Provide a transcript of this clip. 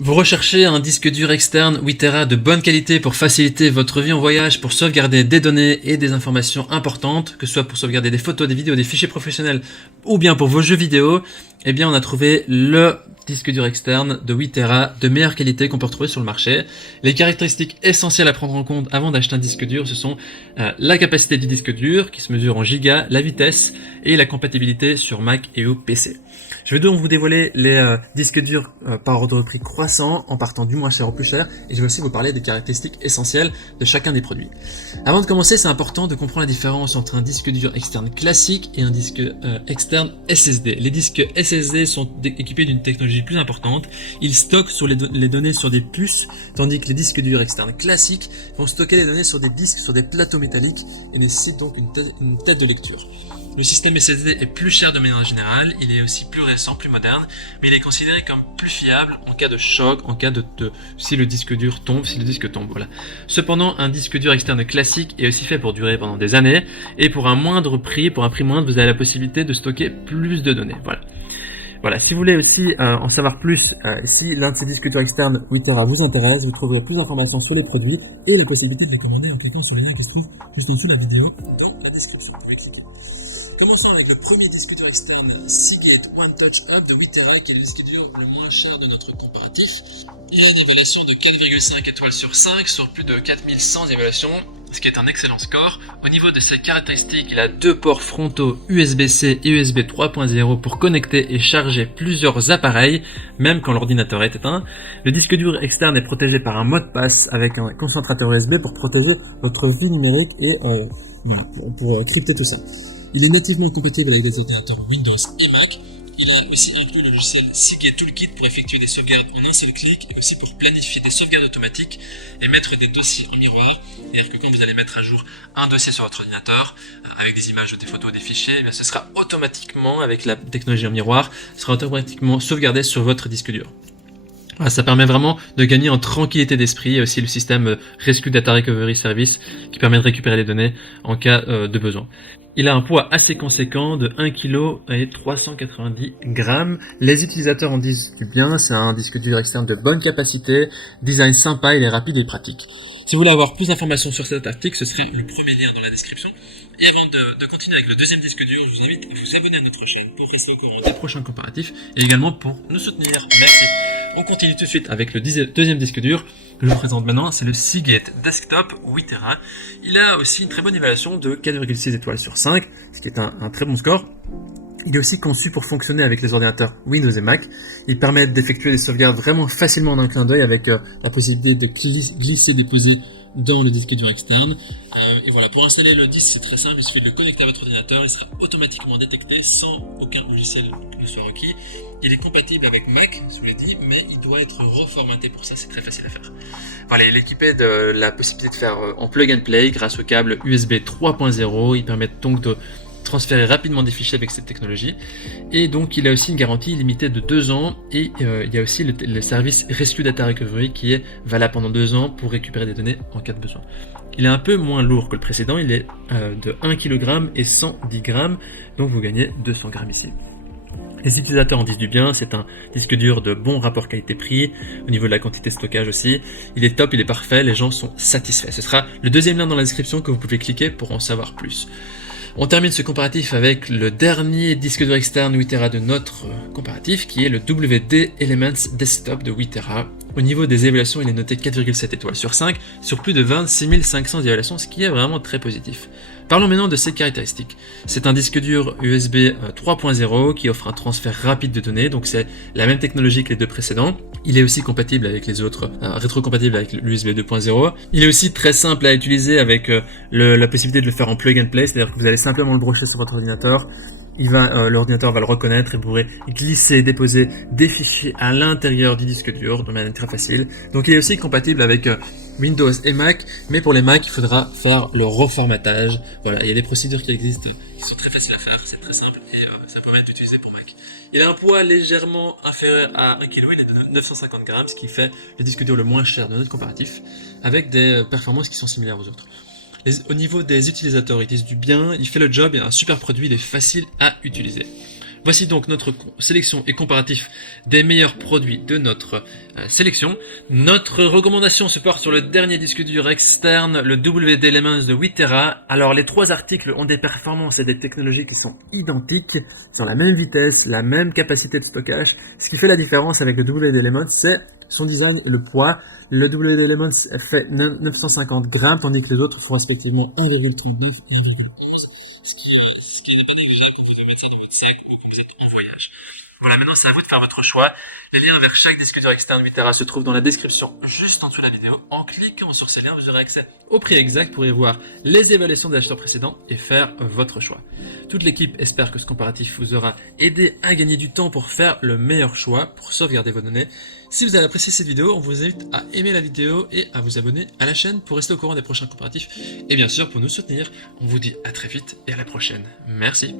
Vous recherchez un disque dur externe 8 Tera de bonne qualité pour faciliter votre vie en voyage, pour sauvegarder des données et des informations importantes, que ce soit pour sauvegarder des photos, des vidéos, des fichiers professionnels ou bien pour vos jeux vidéo. Eh bien, on a trouvé le disque dur externe de 8 Tera de meilleure qualité qu'on peut retrouver sur le marché. Les caractéristiques essentielles à prendre en compte avant d'acheter un disque dur, ce sont la capacité du disque dur qui se mesure en gigas, la vitesse et la compatibilité sur Mac et au PC. Je vais donc vous dévoiler les disques durs par ordre de prix croissant en partant du moins cher au plus cher, et je vais aussi vous parler des caractéristiques essentielles de chacun des produits. Avant de commencer, c'est important de comprendre la différence entre un disque dur externe classique et un disque externe SSD. Les disques SSD sont équipés d'une technologie plus importante, ils stockent sur les données sur des puces, tandis que les disques durs externes classiques vont stocker les données sur des disques, sur des plateaux métalliques, et nécessitent donc une tête de lecture. Le système SSD est plus cher de manière générale, il est aussi plus récent, plus moderne, mais il est considéré comme plus fiable en cas de choc, en cas si le disque dur tombe, si le disque tombe, voilà. Cependant, un disque dur externe classique est aussi fait pour durer pendant des années, et pour un moindre prix, pour un prix moindre, vous avez la possibilité de stocker plus de données, voilà. Voilà, si vous voulez aussi en savoir plus, si l'un de ces disques durs externes 8 Tera vous intéresse, vous trouverez plus d'informations sur les produits et la possibilité de les commander en cliquant sur le lien qui se trouve juste en dessous de la vidéo dans la description. Vous pouvez cliquer. Commençons avec le premier disque dur externe Seagate One Touch Hub de 8 Tera, qui est le disque dur le moins cher de notre comparatif. Il a une évaluation de 4,5 étoiles sur 5 sur plus de 4100 évaluations, ce qui est un excellent score. Au niveau de ses caractéristiques, il a deux ports frontaux USB-C et USB 3.0 pour connecter et charger plusieurs appareils, même quand l'ordinateur est éteint. Le disque dur externe est protégé par un mot de passe avec un concentrateur USB pour protéger votre vie numérique et voilà, pour crypter tout ça. Il est nativement compatible avec des ordinateurs Windows et Mac. Il a aussi inclus le logiciel Seagate Toolkit pour effectuer des sauvegardes en un seul clic et aussi pour planifier des sauvegardes automatiques et mettre des dossiers en miroir. C'est-à-dire que quand vous allez mettre à jour un dossier sur votre ordinateur avec des images, des photos, des fichiers, eh bien ce sera automatiquement, avec la technologie en miroir, sera automatiquement sauvegardé sur votre disque dur. Voilà, ça permet vraiment de gagner en tranquillité d'esprit. Il y a aussi le système Rescue Data Recovery Service qui permet de récupérer les données en cas de besoin. Il a un poids assez conséquent de 1 kg et 390 grammes. Les utilisateurs en disent du bien, c'est un disque dur externe de bonne capacité, design sympa, il est rapide et pratique. Si vous voulez avoir plus d'informations sur cet article, ce sera le premier lien dans la description. Et avant de continuer avec le deuxième disque dur, je vous invite à vous abonner à notre chaîne pour rester au courant des prochains comparatifs et également pour nous soutenir. Merci. On continue tout de suite avec le deuxième disque dur que je vous présente maintenant, c'est le Seagate Desktop 8 Tera. Il a aussi une très bonne évaluation de 4,6 étoiles sur 5, ce qui est un très bon score. Il est aussi conçu pour fonctionner avec les ordinateurs Windows et Mac. Il permet d'effectuer des sauvegardes vraiment facilement en un clin d'œil avec la possibilité de glisser, déposer dans le disque dur externe. Et voilà, pour installer le disque, c'est très simple, il suffit de le connecter à votre ordinateur, il sera automatiquement détecté sans aucun logiciel ne soit requis. Il est compatible avec Mac, je vous l'ai dit, mais il doit être reformaté pour ça, c'est très facile à faire. Voilà, il est équipé de la possibilité de faire en plug and play grâce au câble USB 3.0, il permet donc de transférer rapidement des fichiers avec cette technologie, et donc il a aussi une garantie limitée de 2 ans, et il y a aussi le service Rescue Data Recovery qui est valable pendant 2 ans pour récupérer des données en cas de besoin. Il est un peu moins lourd que le précédent, il est de 1 kg et 110 grammes, donc vous gagnez 200 grammes ici. Les utilisateurs en disent du bien, c'est un disque dur de bon rapport qualité-prix, au niveau de la quantité de stockage aussi. Il est top, il est parfait, les gens sont satisfaits. Ce sera le deuxième lien dans la description que vous pouvez cliquer pour en savoir plus. On termine ce comparatif avec le dernier disque dur externe 8 Tera de notre comparatif, qui est le WD Elements Desktop de 8 Tera. Au niveau des évaluations, il est noté 4,7 étoiles sur 5, sur plus de 26 500 évaluations, ce qui est vraiment très positif. Parlons maintenant de ses caractéristiques. C'est un disque dur USB 3.0 qui offre un transfert rapide de données, donc c'est la même technologie que les deux précédents. Il est aussi compatible avec les autres, rétrocompatible avec l'USB 2.0. Il est aussi très simple à utiliser avec la possibilité de le faire en plug and play, c'est-à-dire que vous allez simplement le brancher sur votre ordinateur. L'ordinateur va le reconnaître et vous pourrez glisser, déposer des fichiers à l'intérieur du disque dur de manière très facile. Donc il est aussi compatible avec Windows et Mac, mais pour les Mac, il faudra faire le reformatage. Voilà, il y a des procédures qui existent, qui sont très faciles à faire, c'est très simple et ça permet d'utiliser pour Mac. Il a un poids légèrement inférieur à 1 kg, il est de 950 grammes, ce qui fait le disque dur le moins cher de notre comparatif, avec des performances qui sont similaires aux autres. Au niveau des utilisateurs, ils disent du bien, il fait le job, il a un super produit, il est facile à utiliser. Voici donc notre sélection et comparatif des meilleurs produits de notre sélection. Notre recommandation se porte sur le dernier disque dur externe, le WD Elements de 8 Tera. Alors les 3 articles ont des performances et des technologies qui sont identiques, ils ont la même vitesse, la même capacité de stockage. Ce qui fait la différence avec le WD Elements, c'est son design et le poids. Le WD Elements fait 950 grammes, tandis que les autres font respectivement 1,39 et 1,11. Ce qui n'est pas négligeable pour vous mettre ça dans votre sac ou quand vous êtes en voyage. Voilà, maintenant c'est à vous de faire votre choix. Les liens vers chaque disque dur externe 8 Tera se trouvent dans la description juste en dessous de la vidéo. En cliquant sur ces liens, vous aurez accès au prix exact pour y voir les évaluations des acheteurs précédents et faire votre choix. Toute l'équipe espère que ce comparatif vous aura aidé à gagner du temps pour faire le meilleur choix pour sauvegarder vos données. Si vous avez apprécié cette vidéo, on vous invite à aimer la vidéo et à vous abonner à la chaîne pour rester au courant des prochains comparatifs. Et bien sûr, pour nous soutenir, on vous dit à très vite et à la prochaine. Merci.